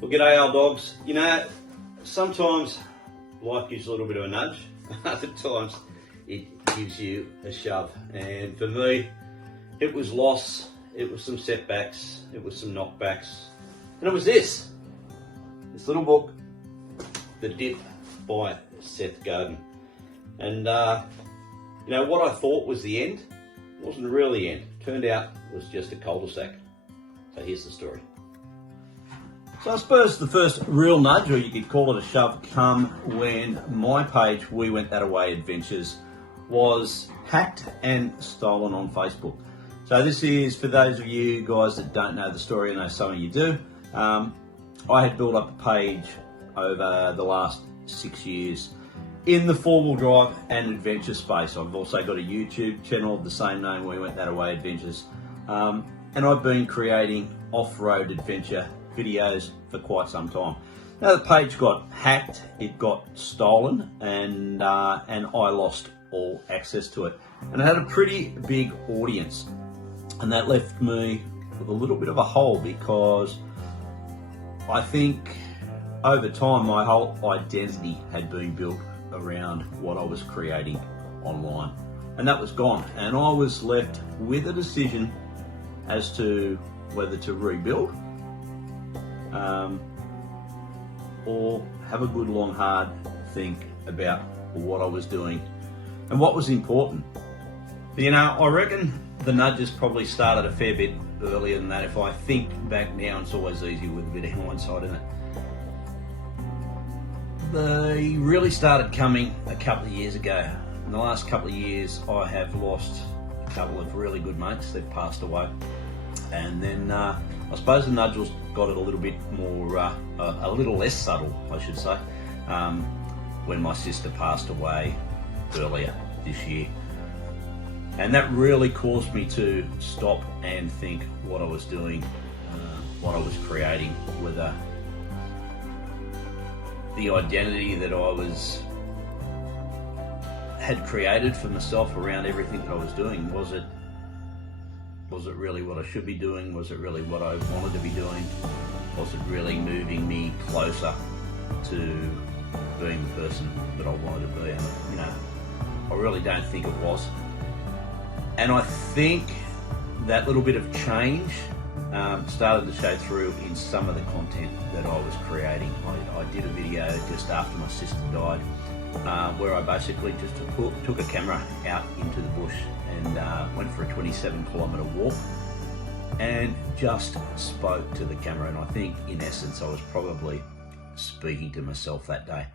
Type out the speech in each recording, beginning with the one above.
Well, g'day old dogs. You know, sometimes life gives a little bit of a nudge. Other times it gives you a shove. And for me, it was loss, it was some setbacks, it was some knockbacks. And it was this little book, The Dip by Seth Godin. And you know, what I thought was the end wasn't really the end. Turned out it was just a cul-de-sac. So here's the story. So I suppose the first real nudge, or you could call it a shove, come when my page, We Went That Away Adventures, was hacked and stolen on Facebook. So this is, for those of you guys that don't know the story, I know some of you do, I had built up a page over the last 6 years in the four-wheel drive and adventure space. I've also got a YouTube channel of the same name, We Went That Away Adventures. And I've been creating off-road adventure videos for quite some time. Now the page got hacked, it got stolen, and I lost all access to it. And it had a pretty big audience, and that left me with a little bit of a hole, because I think over time my whole identity had been built around what I was creating online, and that was gone, and I was left with a decision as to whether to rebuild or have a good long hard think about what I was doing and what was important. But, you know, I reckon the nudges probably started a fair bit earlier than that. If I think back now, it's always easy with a bit of hindsight in it. They really started coming a couple of years ago. In the last couple of years, I have lost a couple of really good mates. They've passed away. And then I suppose the nudges got it a little bit more, a little less subtle, I should say, when my sister passed away earlier this year. And that really caused me to stop and think what I was doing, what I was creating, whether the identity that I had created for myself around everything that I was doing, was it really what I should be doing? Was it really what I wanted to be doing? Was it really moving me closer to being the person that I wanted to be? And, you know, I really don't think it was. And I think that little bit of change started to show through in some of the content that I was creating. I did a video just after my sister died, where I basically just took a camera out into the bush and went for a 27-kilometre walk and just spoke to the camera. And I think in essence I was probably speaking to myself that day.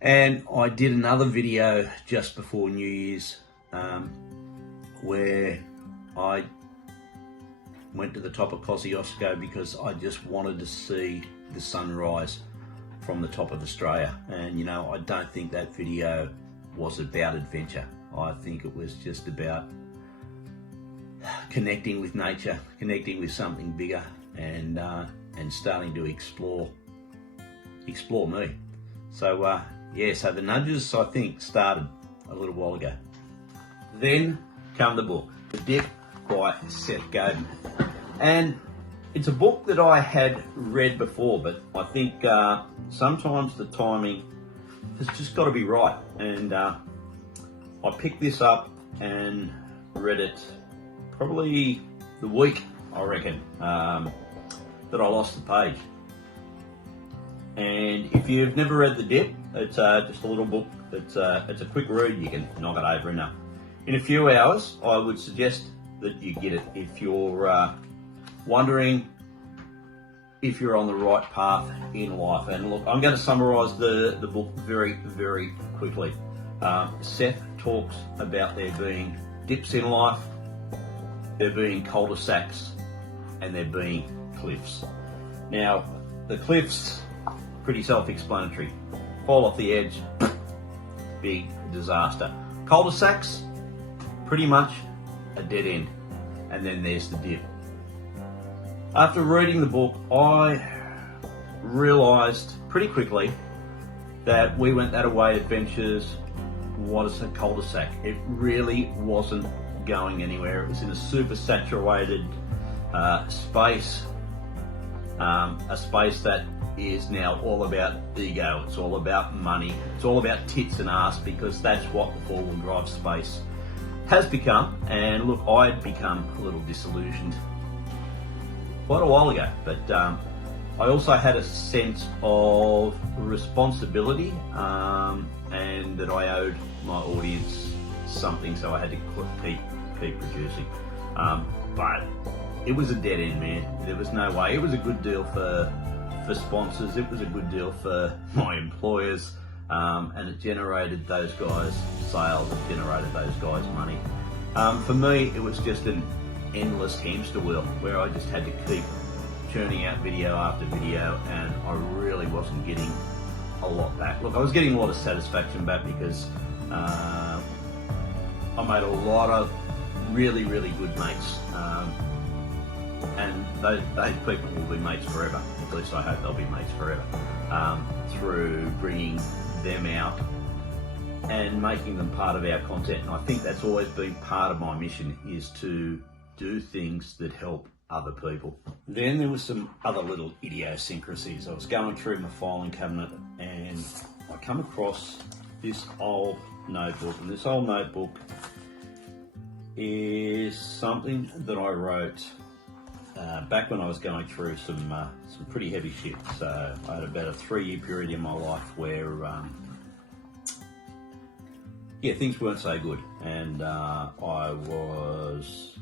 And I did another video just before New Year's where I went to the top of Kosciuszko because I just wanted to see the sunrise from the top of Australia. And, you know, I don't think that video was about adventure. I think it was just about connecting with nature, connecting with something bigger, and starting to explore me. So yeah, so the nudges, I think, started a little while ago. Then come the book, The Dip by Seth Godin. And it's a book that I had read before, but I think sometimes the timing has just got to be right. And I picked this up and read it probably the week, I reckon, that I lost the page. And if you've never read The Dip, it's just a little book. It's a quick read. You can knock it over in a few hours. I would suggest that you get it if you're wondering if you're on the right path in life. And look, I'm going to summarise the book very, very quickly. Seth talks about there being dips in life, there being cul-de-sacs, and there being cliffs. Now, the cliffs, pretty self-explanatory. Fall off the edge, big disaster. Cul-de-sacs, pretty much a dead end. And then there's the dip. After reading the book, I realised pretty quickly that We Went That Away Adventures was a cul-de-sac. It really wasn't going anywhere. It was in a super saturated space, a space that is now all about ego, it's all about money, it's all about tits and ass, because that's what the four-wheel drive space has become. And look, I'd become a little disillusioned quite a while ago, but I also had a sense of responsibility and that I owed my audience something, so I had to keep producing. But it was a dead end, man. There was no way. It was a good deal for sponsors, it was a good deal for my employers, and it generated those guys sales, it generated those guys money. For me, it was just an endless hamster wheel where I just had to keep churning out video after video, and I really wasn't getting a lot back. Look, I was getting a lot of satisfaction back because I made a lot of really good mates, and those people will be mates forever. At least I hope they'll be mates forever, through bringing them out and making them part of our content. And I think that's always been part of my mission, is to do things that help other people. Then there was some other little idiosyncrasies. I was going through my filing cabinet and I come across this old notebook, and this old notebook is something that I wrote back when I was going through some pretty heavy shit. So I had about a 3-year period in my life where things weren't so good, and I was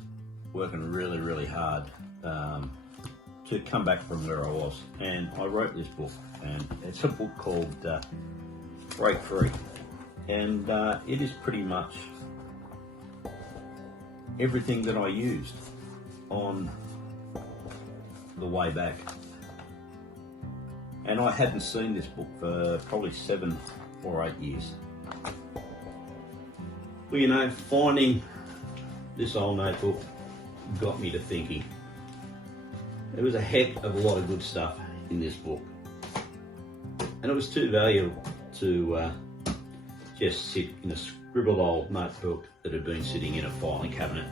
working really hard to come back from where I was. And I wrote this book, and it's a book called Break Free, and it is pretty much everything that I used on the way back. And I hadn't seen this book for probably 7 or 8 years. Well, you know, finding this old notebook got me to thinking. There was a heck of a lot of good stuff in this book, and it was too valuable to just sit in a scribbled old notebook that had been sitting in a filing cabinet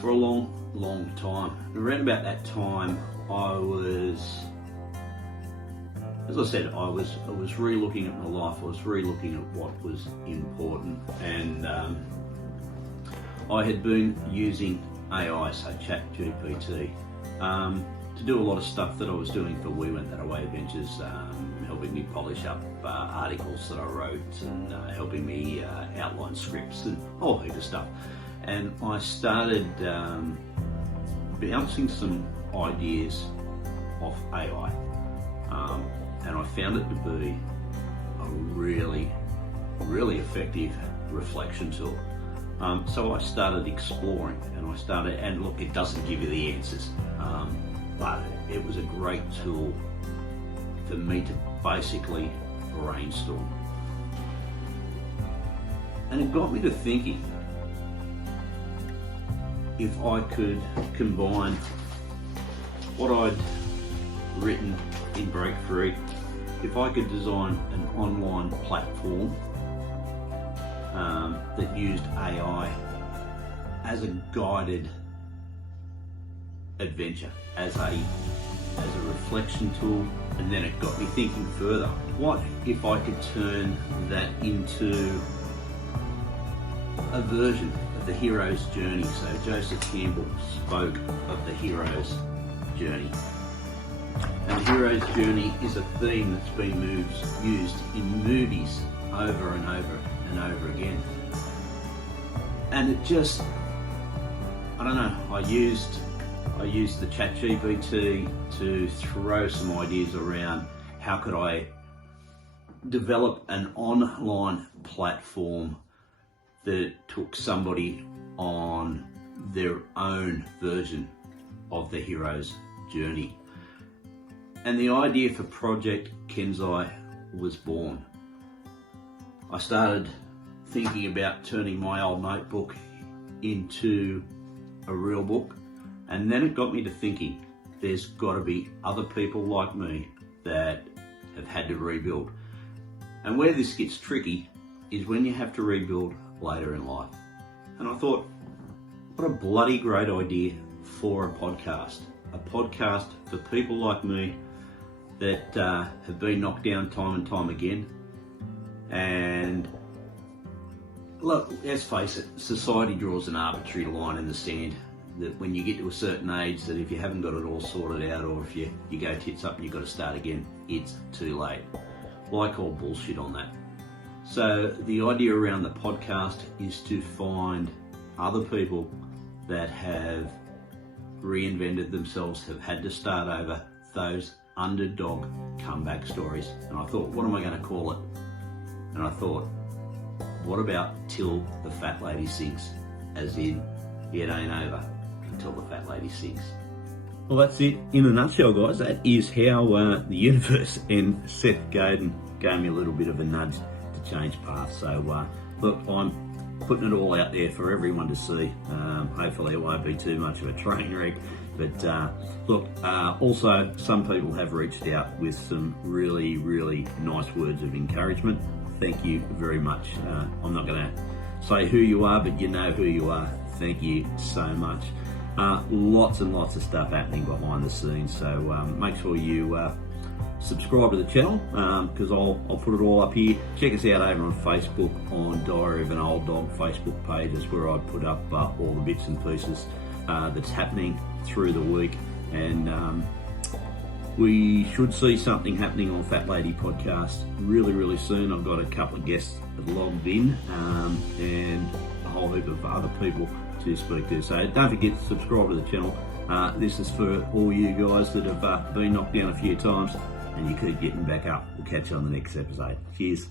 for a long time. Around about that time, I was, as I said, I was re-looking at my life. I was re-looking at what was important, and I had been using AI, so ChatGPT, to do a lot of stuff that I was doing for We Went That Away Adventures, helping me polish up articles that I wrote, and helping me outline scripts and a whole heap of stuff. And I started bouncing some ideas off AI, and I found it to be a really effective reflection tool. So I started exploring, and look, it doesn't give you the answers, but it was a great tool for me to basically brainstorm. And it got me to thinking, if I could combine what I'd written in Break Free, if I could design an online platform that used AI as a guided adventure, as a reflection tool. And then it got me thinking further, what if I could turn that into a version of the hero's journey? So Joseph Campbell spoke of the hero's journey, and the hero's journey is a theme that's been used in movies over and over again. And it just, I don't know, I used the ChatGPT to throw some ideas around how could I develop an online platform that took somebody on their own version of the hero's journey. And the idea for Project Kensei was born. I started thinking about turning my old notebook into a real book, and then it got me to thinking, there's got to be other people like me that have had to rebuild. And where this gets tricky is when you have to rebuild later in life. And I thought, what a bloody great idea for a podcast for people like me that have been knocked down time and time again. And look, let's face it, society draws an arbitrary line in the sand that when you get to a certain age, that if you haven't got it all sorted out, or if you go tits up and you've got to start again, it's too late. Well, I call bullshit on that. So the idea around the podcast is to find other people that have reinvented themselves, have had to start over, those underdog comeback stories. And I thought, what am I going to call it? And I thought, what about Till the Fat Lady Sinks? As in, it ain't over until the fat lady sinks. Well, that's it in a nutshell, guys. That is how the universe and Seth Godin gave me a little bit of a nudge to change paths. So, look, I'm putting it all out there for everyone to see. Hopefully it won't be too much of a train wreck. But look, also some people have reached out with some really, really nice words of encouragement. Thank you very much. I'm not going to say who you are, but you know who you are. Thank you so much. Lots and lots of stuff happening behind the scenes, so make sure you subscribe to the channel, because I'll put it all up here. Check us out over on Facebook, on Diary of an Old Dog Facebook page. That's where I put up all the bits and pieces that's happening through the week, and we should see something happening on Fat Lady Podcast really, really soon. I've got a couple of guests that logged in, and a whole heap of other people to speak to. So don't forget to subscribe to the channel. This is for all you guys that have been knocked down a few times and you keep getting back up. We'll catch you on the next episode. Cheers.